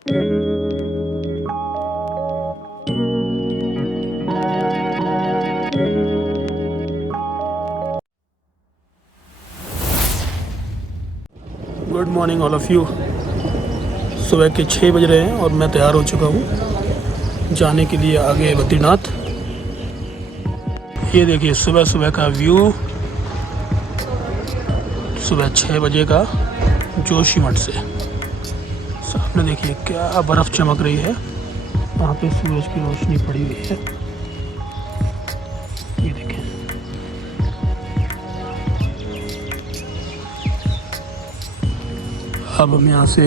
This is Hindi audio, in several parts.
Good morning all of you. सुबह के 6 बज रहे हैं और मैं तैयार हो चुका हूँ जाने के लिए आगे बद्रीनाथ। ये देखिए सुबह सुबह का व्यू, सुबह 6 बजे का जोशीमठ से। सामने देखिए क्या बर्फ़ चमक रही है, वहाँ पे सूरज की रोशनी पड़ी हुई है। ये देखें, अब हम यहाँ से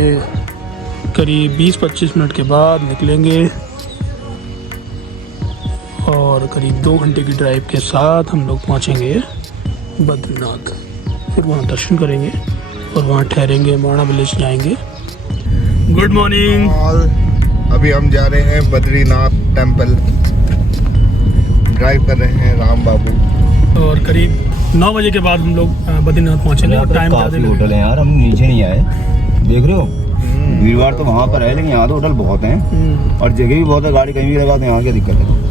करीब 20-25 मिनट के बाद निकलेंगे और करीब 2 घंटे की ड्राइव के साथ हम लोग पहुँचेंगे बद्रीनाथ। फिर वहाँ दर्शन करेंगे और वहाँ ठहरेंगे, माणा विलेज जाएंगे। Good morning. अभी हम जा रहे हैं बद्रीनाथ टेम्पल, ड्राइव कर रहे हैं राम बाबू। और करीब 9 बजे के बाद हम लोग बद्रीनाथ पहुँचेंगे और टाइम काफी होटल है यार, हम नीचे नहीं आए, देख रहे हो भीड़ भाड़ तो वहाँ पर है, लेकिन यहाँ तो होटल बहुत हैं और जगह भी बहुत है, गाड़ी कहीं भी लगा तो यहाँ क्या दिक्कत है।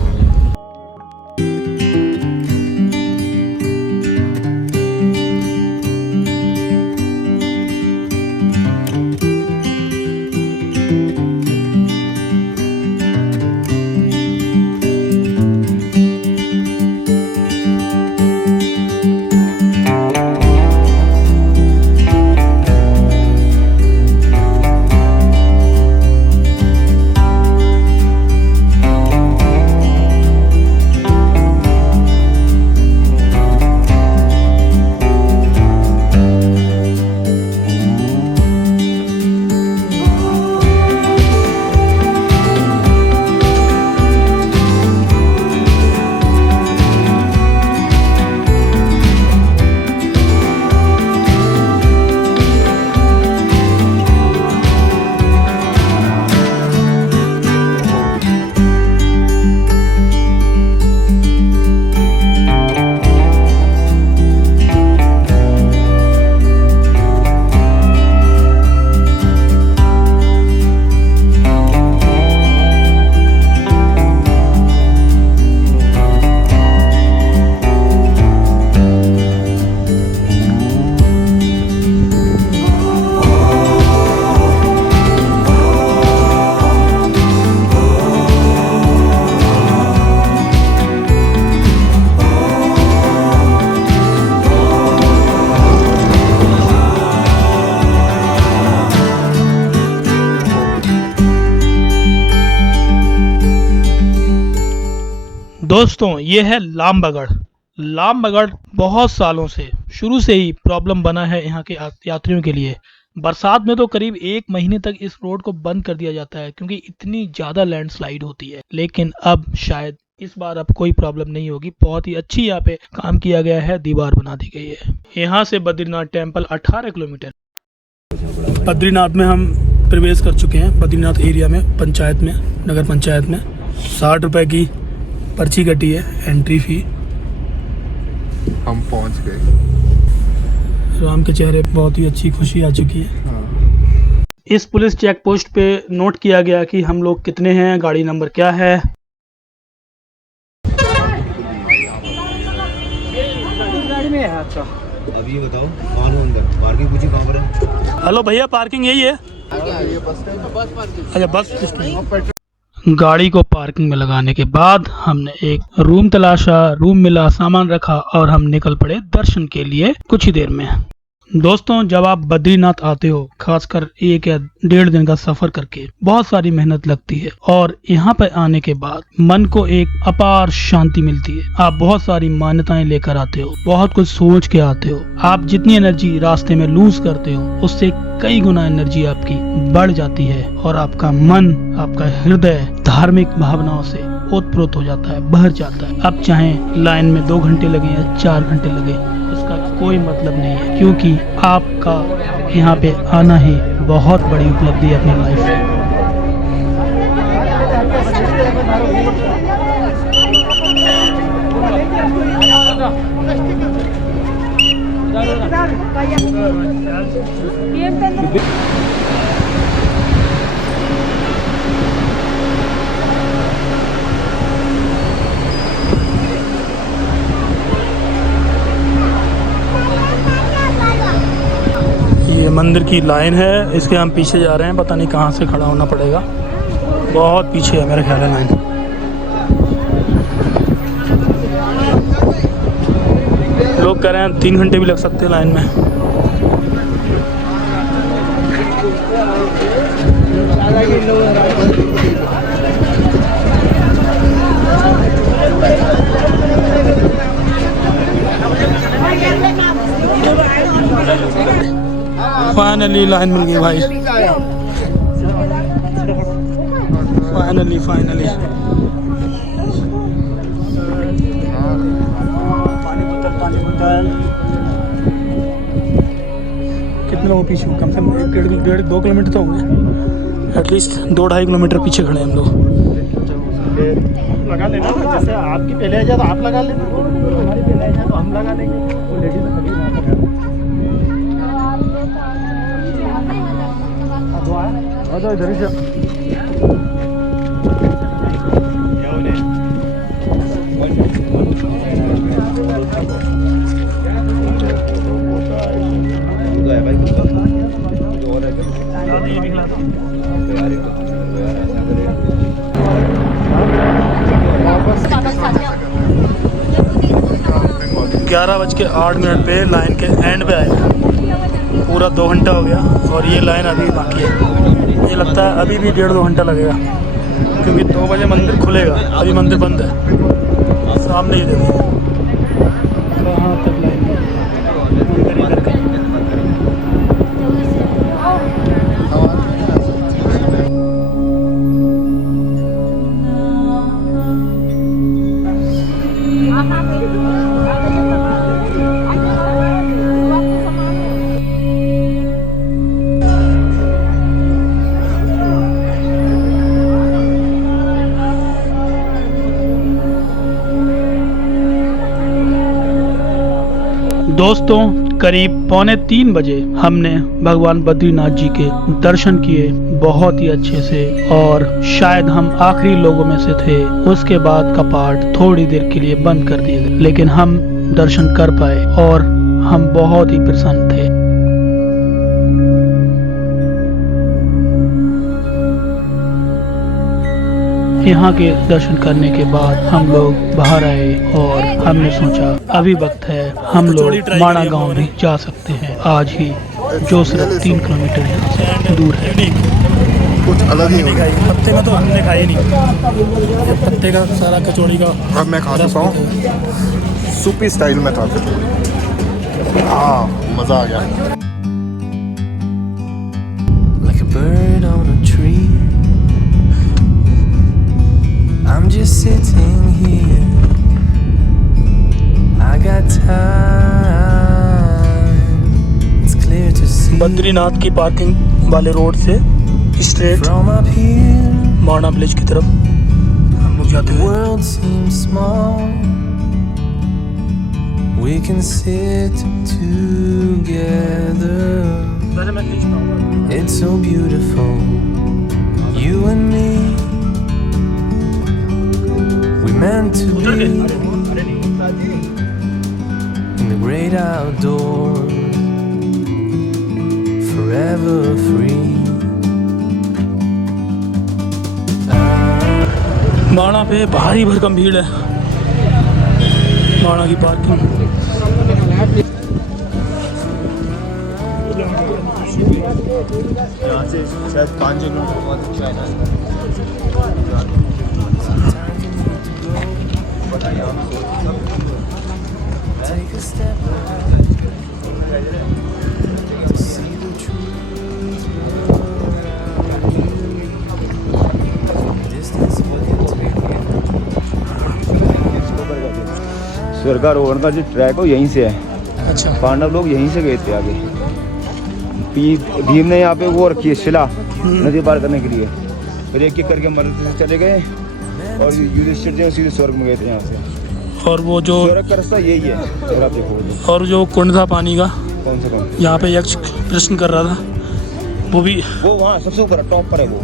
दोस्तों ये है लामबगड़। लामबगड़ बहुत सालों से शुरू से ही प्रॉब्लम बना है यहाँ के यात्रियों के लिए। बरसात में तो करीब 1 महीने तक इस रोड को बंद कर दिया जाता है क्योंकि इतनी ज़्यादा लैंडस्लाइड होती है, लेकिन अब शायद इस बार अब कोई प्रॉब्लम नहीं होगी। बहुत ही अच्छी यहाँ पे काम किया गया है, दीवार बना दी गई है। यहाँ से बद्रीनाथ टेम्पल 18 किलोमीटर। बद्रीनाथ में हम प्रवेश कर चुके हैं, बद्रीनाथ एरिया में, पंचायत में, नगर पंचायत में। 60 रुपये की पर्ची कटी है, एंट्री फी। हम पहुंच गए। राम के चेहरे पे बहुत ही अच्छी खुशी आ चुकी है। इस पुलिस चेक पोस्ट पे नोट किया गया कि हम लोग कितने हैं, गाड़ी नंबर क्या है। अब ये बताओ कौन है अंदर, पार्किंग पूछी कहाँ पर है? हेलो भैया, पार्किंग यही है? अच्छा, बस स्टैंड। गाड़ी को पार्किंग में लगाने के बाद हमने एक रूम तलाशा, रूम मिला, सामान रखा और हम निकल पड़े दर्शन के लिए कुछ ही देर में। दोस्तों जब आप बद्रीनाथ आते हो, खासकर 1 या 1.5 दिन का सफर करके, बहुत सारी मेहनत लगती है और यहाँ पर आने के बाद मन को एक अपार शांति मिलती है। आप बहुत सारी मान्यताएं लेकर आते हो, बहुत कुछ सोच के आते हो। आप जितनी एनर्जी रास्ते में लूज करते हो उससे कई गुना एनर्जी आपकी बढ़ जाती है और आपका मन, आपका हृदय धार्मिक भावनाओं से ओतप्रोत हो जाता है, भर जाता है। अब चाहे लाइन में 2 घंटे लगे या 4 घंटे लगे, इसका कोई मतलब नहीं है, क्योंकि आपका यहाँ पे आना ही बहुत बड़ी उपलब्धि है अपनी लाइफ में। मंदिर की लाइन है, इसके हम पीछे जा रहे हैं, पता नहीं कहाँ से खड़ा होना पड़ेगा, बहुत पीछे है मेरे ख्याल है लाइन। लोग कह रहे हैं 3 घंटे भी लग सकते हैं लाइन में। फाइनली लाइन मिल गई भाई, फाइनली फाइनली। कितने लोगों पीछे, कम से कम 1-1.5-2 किलोमीटर तो होंगे, एटलीस्ट 2-2.5 किलोमीटर पीछे खड़े हैं हम लोग। लगा लेना, जैसे आपकी पहले आ जाए तो आप लगा लेना, हमारी पहले आ जाए तो हम लगा लेंगे। वो लेडीज खड़ी है इधर ही से। ग्यारह 11:08 पे लाइन के एंड पे आए, पूरा 2 घंटा हो गया और ये लाइन अभी बाकी है। मुझे लगता है अभी भी 1.5-2 घंटा लगेगा, क्योंकि 2 बजे मंदिर खुलेगा, अभी मंदिर बंद है। सामने ही देखो कहाँ तक लाइन है। दोस्तों, करीब 2:45 बजे हमने भगवान बद्रीनाथ जी के दर्शन किए बहुत ही अच्छे से, और शायद हम आखिरी लोगों में से थे। उसके बाद कपाट थोड़ी देर के लिए बंद कर दिए गए, लेकिन हम दर्शन कर पाए और हम बहुत ही प्रसन्न थे। यहाँ के दर्शन करने के बाद हम लोग बाहर आए और हमने सोचा अभी वक्त है हम लोग माणा गांव भी जा सकते हैं आज ही, जो सिर्फ 3 किलोमीटर यहाँ से दूर है। कुछ अलग ही होगा। पत्ते में तो हमने खाई नहीं, पत्ते का सारा कचौड़ी का अब मैं खा चुका हूँ, सूपी स्टाइल में था। हाँ, मज़ा आ गया। Like a bird on a tree, I'm just sitting here. I got time. It's clear to see Badrinath की पार्किंग वाले रोड से straight from up here. Mana village की तरफ हम लोग जाते The हैं। world seems small. We can sit together. It's so beautiful, you and me. We meant to be in the great outdoors, forever free. माणा पे भारी भरकम भीड़ है, माणा की पार्किंग। यहाँ से शायद 5 किलोमीटर के बाद चाइना है। Take a step back to see the truth around you. Distance you can take. स्वर्गा रोड का जो ट्रैक हो यहीं से है। अच्छा, पांडव लोग यहीं से गए थे आगे। भीम ने यहाँ पे वो रखी है शिला नदी पार करने के लिए, फिर एक एक करके मर्द से चले गए और युधिष्ठिर जो सीधे स्वर्ग में गए थे यहाँ से। और वो जो स्वर्ग का रास्ता यही है, अगर आप देखोगे। और जो कुंड था पानी का, कौन सा कौन? यहाँ पे यक्ष प्रश्न कर रहा था, वो भी वो वहाँ सबसे ऊपर टॉप पर है वो।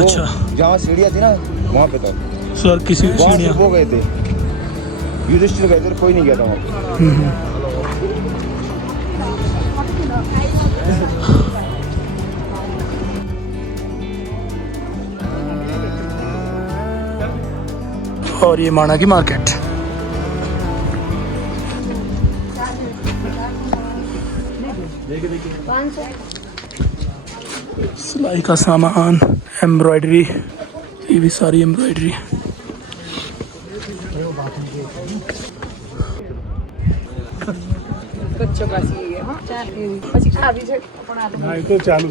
अच्छा, जहाँ सीढ़ियाँ थी ना वहाँ पे था। स्वर्ग की वहाँ से सीढ़ियाँ। वो गए थे, युधिष्ठिर गए थे, कोई नहीं गया था वहाँ पे। और ये माणा की मार्केट। सिलाई का सामान, एम्ब्रॉयडरी, ये भी सारी एम्ब्रॉयडरी। तो चालू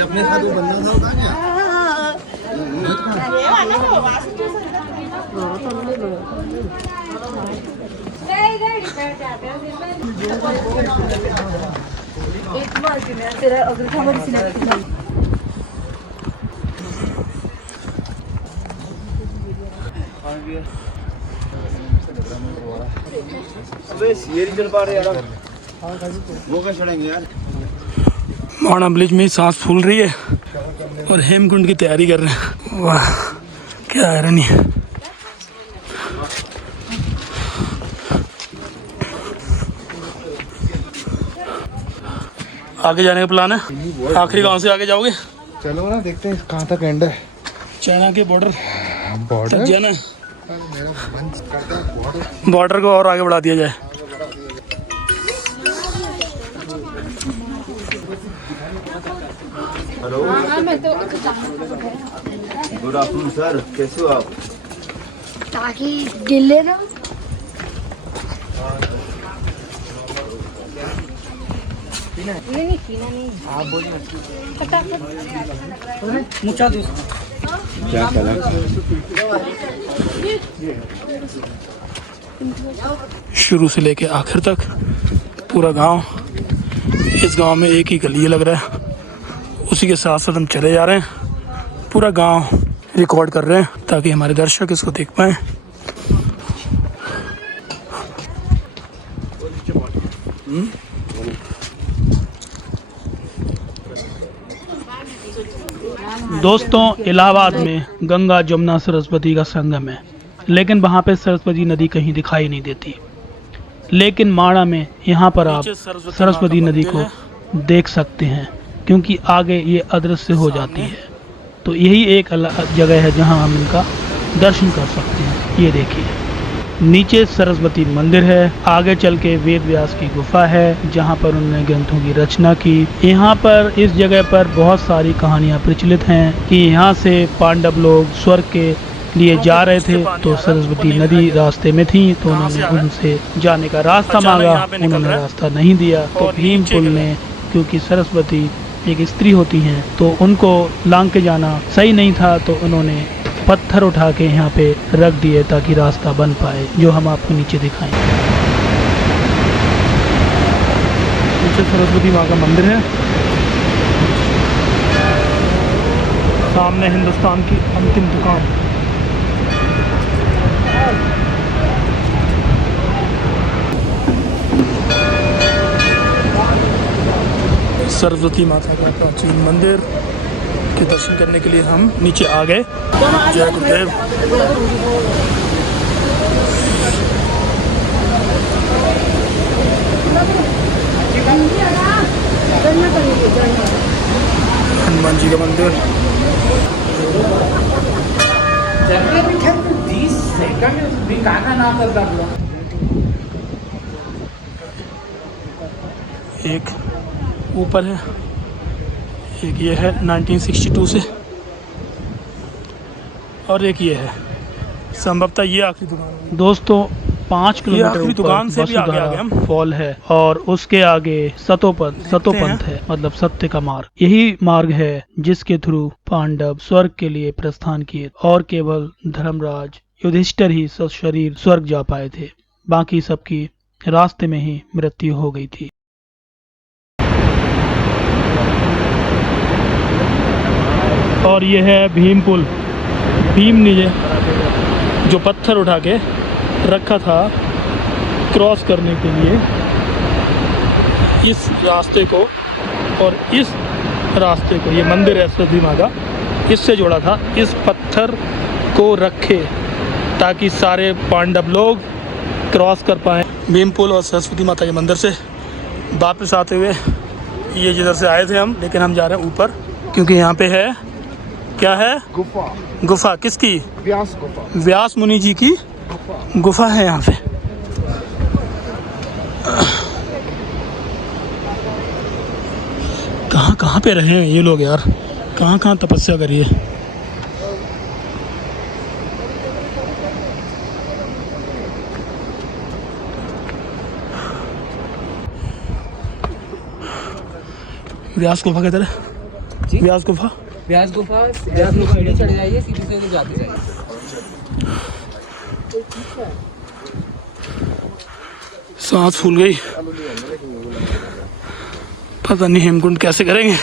अपने साथ वो बंदा था उठा क्या? ये नहीं चल पा रहे यार, वो कैसे चढ़ेंगे यार? माणा ब्रिज में सांस फूल रही है और हेमकुंड की तैयारी कर रहे हैं। वाह क्या हैरानी है। आगे जाने का प्लान है। आखिरी गांव से आगे जाओगे? चलो ना देखते हैं कहाँ तक एंड है। चाइना के बॉर्डर बॉर्डर तक जाना है। मेरा मन करता है बॉर्डर बॉर्डर को और आगे बढ़ा दिया जाए। हेलो, गुड आफ्टरनून सर, कैसे हो आप? ताकि गिले ना ये नहीं पीना नहीं। आप बोलिए फटाफट क्या चला? शुरू से लेके आखिर तक पूरा गांव, इस गांव में एक ही गली लग रहा है, उसी के साथ साथ हम चले जा रहे हैं। पूरा गांव रिकॉर्ड कर रहे हैं ताकि हमारे दर्शक इसको देख पाएं। दोस्तों, इलाहाबाद में गंगा जमुना सरस्वती का संगम है, लेकिन वहाँ पे सरस्वती नदी कहीं दिखाई नहीं देती। लेकिन माणा में यहाँ पर आप सरस्वती नदी को देख सकते हैं, क्योंकि आगे ये अदृश्य हो जाती है। तो यही एक जगह है जहाँ हम इनका दर्शन कर सकते हैं। ये देखिए, नीचे सरस्वती मंदिर है, आगे चल के वेद व्यास की गुफा है जहाँ पर उन्होंने ग्रंथों की रचना की। यहाँ पर इस जगह पर बहुत सारी कहानियाँ प्रचलित हैं कि यहाँ से पांडव लोग स्वर्ग के लिए जा रहे थे, तो सरस्वती नदी रास्ते में थी, तो उन्होंने उनसे जाने का रास्ता मांगा, उन्होंने रास्ता नहीं दिया। तो भीम पुल ने, क्योंकि सरस्वती एक स्त्री होती हैं, तो उनको लांग के जाना सही नहीं था, तो उन्होंने पत्थर उठा के यहाँ पे रख दिए ताकि रास्ता बन पाए, जो हम आपको नीचे दिखाएं। नीचे सरस्वती माँ का मंदिर है, सामने हिंदुस्तान की अंतिम दुकान। सरस्वती माता का प्राचीन मंदिर के दर्शन करने के लिए हम नीचे आ गए। जय गुरुदेव। हनुमान जी का मंदिर। एक ऊपर है, एक ये है 1962 से, और एक ये है। संभवतः ये आखिरी दुकान है। दोस्तों, 5 किलोमीटर ऊपर दुकान से भी आगे आ गए हम। फॉल है और उसके आगे सतोपंथ है, मतलब सत्य का मार्ग। यही मार्ग है जिसके थ्रू पांडव स्वर्ग के लिए प्रस्थान किए, और केवल धर्मराज युधिष्ठिर ही सशरीर स्वर्ग जा पाए थे, बाकी सबकी रास्ते में ही मृत्यु हो गई थी। और ये है भीम पुल। भीम ने जो पत्थर उठा के रखा था क्रॉस करने के लिए, इस रास्ते को और इस रास्ते को, ये मंदिर है सरस्वती माँ का, इससे जोड़ा था। इस पत्थर को रखे ताकि सारे पांडव लोग क्रॉस कर पाएँ। भीम पुल और सरस्वती माता के मंदिर से वापस आते हुए ये जिधर से आए थे हम, लेकिन हम जा रहे हैं ऊपर क्योंकि यहाँ पे है, क्या है, गुफा, गुफा। किसकी? व्यास गुफा। व्यास मुनि जी की गुफा है यहाँ पे। कहाँ कहाँ पे रहे हैं ये लोग यार, कहाँ कहाँ तपस्या करिए। व्यास गुफा किधर है? व्यास गुफा, व्यास गुफा सीढ़ी चढ़ जाइए, सीढ़ी से उधर जाते जाइए। सांस फूल गई, पता नहीं हेमकुंड कैसे करेंगे।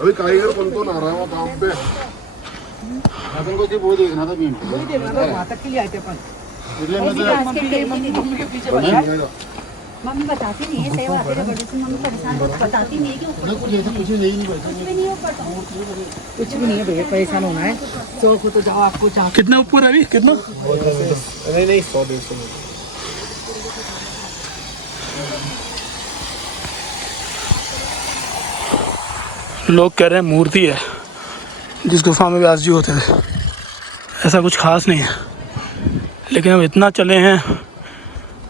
अभी कारीगर कौन कौन आ रहा है वो काम पे? अपन को सिर्फ वो देखना था बीम। वही देखना था, वहाँ तक के लिए आए थे अपन। मम्मी बताती नहीं है, सही बात है, बड़े से मम्मी परेशान बताती नहीं है कि ऊपर कुछ भी नहीं हो पाता, कुछ भी नहीं है भैया, परेशान होना है तो खुद तो जाओ, आपको चाह। कितना ऊपर है अभी? कितना? नहीं 100-150 लोग कह रहे हैं मूर्ति है जिस गुफा में व्यास जी होते थे। ऐसा कुछ खास नहीं है, लेकिन हम इतना चले हैं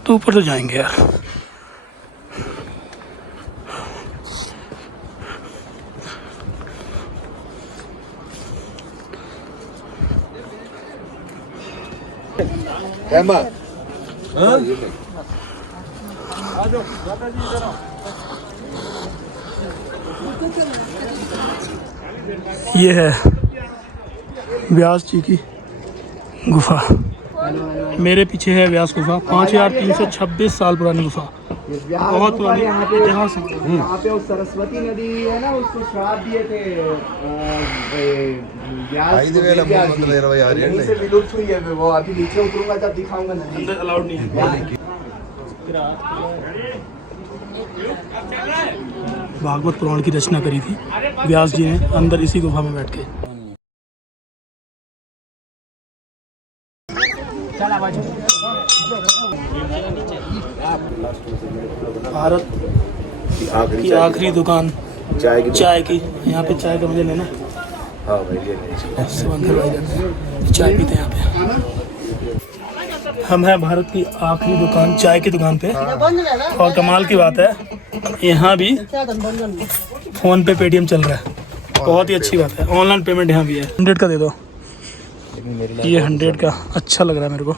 तो ऊपर तो जाएंगे यार। ये है व्यास जी की गुफा। मेरे पीछे है व्यास गुफा, 5326 साल पुरानी गुफा, बहुत पुरानी इतिहास है। यहाँ पे उस सरस्वती नदी है ना, उसको श्राप दिए थे यहीं से विलुप्त हुई है वो। अभी नीचे उतरूंगा तब दिखाऊंगा नदी। अंदर अलाउड नहीं है। भागवत पुराण की रचना करी थी व्यास जी ने अंदर इसी गुफा में बैठ के। भारत की आखिरी दुकान चाय की। यहाँ पे चाय का मुझे लेना। हाँ भाई, शिवंकर भाई चाय पीते हैं यहाँ पे। हम हैं भारत की आखिरी दुकान, चाय की दुकान पे। और कमाल की बात है, यहाँ भी फोन पे पेटीएम चल रहा है। बहुत ही अच्छी बात है, ऑनलाइन पेमेंट यहाँ भी है। 100 का दे दो, ये 100 का अच्छा लग रहा है मेरे को।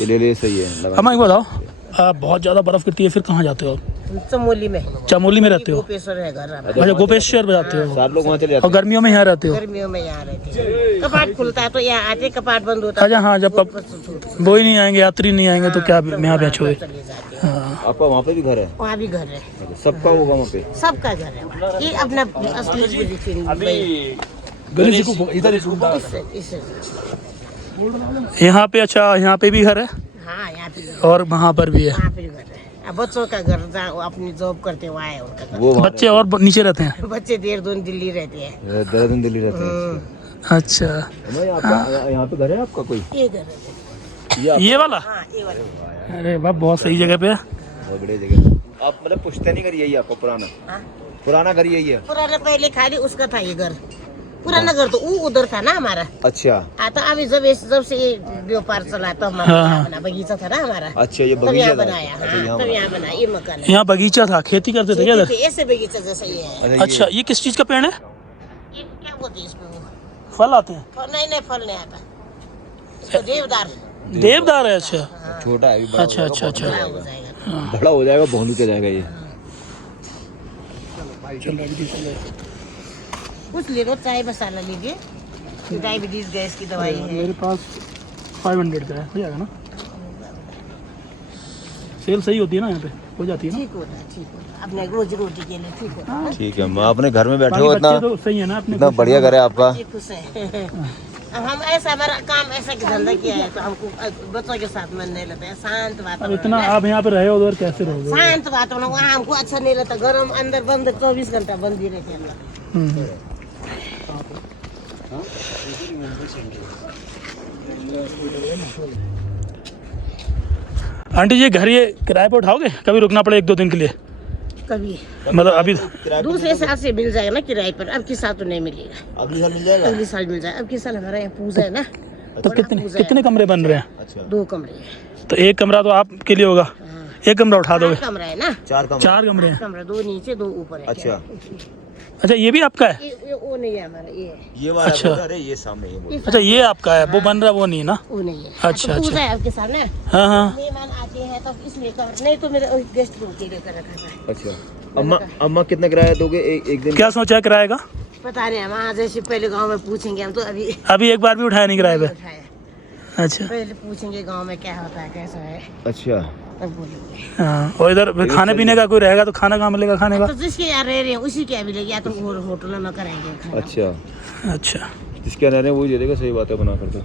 ये ले सही है। अम्मा एक बताओ, आप बहुत ज़्यादा बर्फ़ गिरती है फिर कहाँ जाते हो? चमोली में। चमोली में रहते हो? गोपेश्वर है घर। अच्छा, गोपेश्वर में जाते हो। आप लोग वहाँ चले जाते और गर्मियों में यहाँ रहते हो? गर्मियों में यहाँ रहते हैं। कपाट खुलता है तो यहाँ आते, कपाट बंद होता है। अच्छा हाँ, जब वो ही नहीं आएंगे, यात्री नहीं आएंगे तो क्या यहाँ बेचोगे? हाँ। आपका वहाँ पे भी घर है? वहाँ भी घर है, सबका होगा वहाँ पे? सबका घर है। ये अपना असली यहाँ पे। अच्छा, यहाँ पे भी घर है? हाँ, यहाँ पे और वहाँ पर भी है? वहाँ पे भी घर है। बच्चों का घर जहाँ वो अपनी जॉब करते हुआ है उनका घर। वो बच्चे और नीचे रहते हैं? बच्चे देहरादून दिल्ली रहते हैं। देहरादून दिल्ली रहते हैं। अच्छा, यहाँ पे घर है आपका कोई? ये घर है, ये वाला? हाँ ये वाला। अरे वाह, बहुत सही जगह पे है। बहुत बढ़िया जगह। आप मतलब पुश्तैनी नहीं करिए, यही आपका पुराना? हाँ? पुराना घर यही है? पुराना पहले खाली उसका था ये घर, पुराना घर तो वो उधर था ना हमारा। अच्छा। आता अभी जब से ये व्यापार चला तो हमारा हाँ। बना, बगीचा था ना हमारा। अच्छा, ये तब बगीचा यहाँ था। बनाया। अच्छा, हाँ, तब यहाँ बनाया ये मकान है। यहाँ बगीचा था, खेती करते थे क्या इधर? ऐसे बगीचा जैसा ये है। अच्छा, ये किस चीज़ का पेड़ है? ये क्या बोलते हैं इसको? फल आते हैं? नहीं फल नहीं आता इसको, देवदार। देवदार है? अच्छा, छोटा है, बड़ा अच्छा अच्छा अच्छा। बड़ा हो जाएगा। बड़ा हो जाएगा, भोंदू के जाएगा ये। कुछ ले लो, चाय मसाला लीजिए, डायबिटीज गैस की दवाई है। मेरे पास 500 का है, हो जाएगा ना? सेल सही होती है ना यहाँ पे, हो जाती है ना? ठीक होता है, ठीक होता है। अपने रोजी रोटी के लिए ठीक होता है। ठीक है, मैं अपने घर में बैठे बाकी हो, इतना बच्चे तो सही है ना अपने? इतना बढ़िया घर है आपका। ये खुश है। अब हम ऐसा हमारा काम ऐसा कि धंधा किया है तो हमको बच्चों के साथ मन नहीं लगता है। शांत अब वातावरण इतना है। आप यहाँ पे रहे उधर कैसे रहोगे? शांत वातावरण वहाँ हमको अच्छा नहीं लगता। गरम अंदर बंद 24 घंटा बंद ही रहते हैं। हम्म। आंटी जी घर ये किराए पे उठाओगे? कभी रुकना पड़े 1-2 दिन के लिए? कभी मतलब अभी दूसरे साल से मिल जाएगा ना किराए पर। अब की साल तो नहीं मिलेगा। अगली साल मिल जाएगा। अगली साल मिल जाएगा। अब की साल हमारा यहाँ पूजा है ना। तो कितने कमरे बन रहे हैं? अच्छा 2 कमरे हैं। तो एक कमरा तो आपके लिए होगा, एक कमरा उठा 4 दोगे? कमरा है ना। 4 कमरे। 4 कमरे हैं। कमरा 2 नीचे 2 ऊपर है। अच्छा अच्छा ये भी आपका है? ये वो नहीं है हमारा। ये है। ये वाला अच्छा। बोल रहा है, ये सामने ये बोल रहा अच्छा ये आपका है, वो बन रहा वो नहीं है ना? वो नहीं है। अच्छा, तो पूजा अच्छा। है आपके सामने। हाँ हाँ। मेहमान आते हैं तो इसलिए कमरा नहीं तो मेरे गेस्ट रूम के लिए कर रखा था। है। अच्छा अम्मा कितना किराया दोगे एक दिन? क्या सोचा है किराए का? पता नहीं हम वहाँ जैसे पहले गांव में पूछेंगे। हम तो अभी अभी एक बार भी उठाया नहीं किराए पे? उठाया। अच्छा पहले पूछेंगे गांव में क्या होता है कैसा है अच्छा तब बोलेंगे। हाँ। और इधर खाने पीने का कोई रहेगा तो खाना कहाँ मिलेगा खाने का? तो जिसके यहाँ रह रहे हैं उसी के यहाँ मिलेगी या तो होटलों में कराएंगे खाना। अच्छा अच्छा जिसके रह रहे हैं वही दे देगा। सही बात है बना कर तो।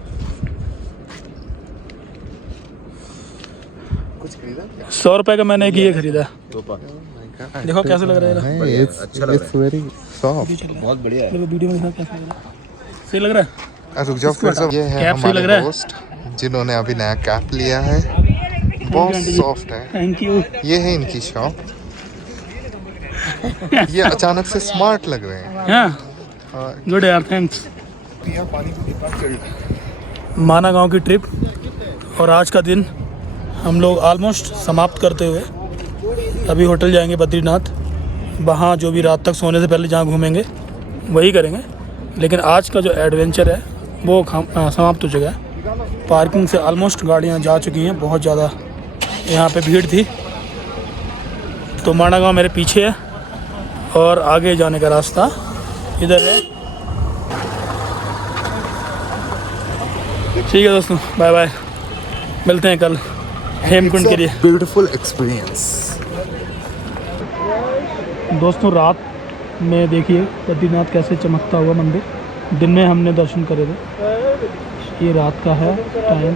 कुछ खरीदा? 100 रुपए का मैंने एक ये खरीदा। रोपा देखो कैसे लग रहा है? अच्छा लग रहा वेरी सॉफ्ट। है। बहुत बढ़िया है। देखो वीडियो में दिखा कैसा लग रहा है? सही लग रहा है? रुक जाओ फिर से। ये है कैप सही लग रहा हमारे है? होस्ट जिन्होंने अभी नया कैप लिया है। बहुत सॉफ्ट है। Thank you. ये है इनकी शॉप। ये अचानक से स्मार्ट लग रहे हैं। हाँ गुड यार, थैंक्स। माना गांव की ट्रिप और आज का दिन हम लोग ऑलमोस्ट समाप्त करते हुए अभी होटल जाएंगे बद्रीनाथ। वहाँ जो भी रात तक सोने से पहले जहाँ घूमेंगे वही करेंगे। लेकिन आज का जो एडवेंचर है वो समाप्त हो चुका है। पार्किंग से ऑलमोस्ट गाड़ियाँ जा चुकी हैं। बहुत ज़्यादा यहाँ पे भीड़ थी। तो माना गांव मेरे पीछे है और आगे जाने का रास्ता इधर है। ठीक है दोस्तों, बाय बाय। मिलते हैं कल हेमकुंड के लिए। Beautiful experience. दोस्तों रात में देखिए बद्रीनाथ कैसे चमकता हुआ मंदिर। दिन में हमने दर्शन करे थे। ये रात का है टाइम।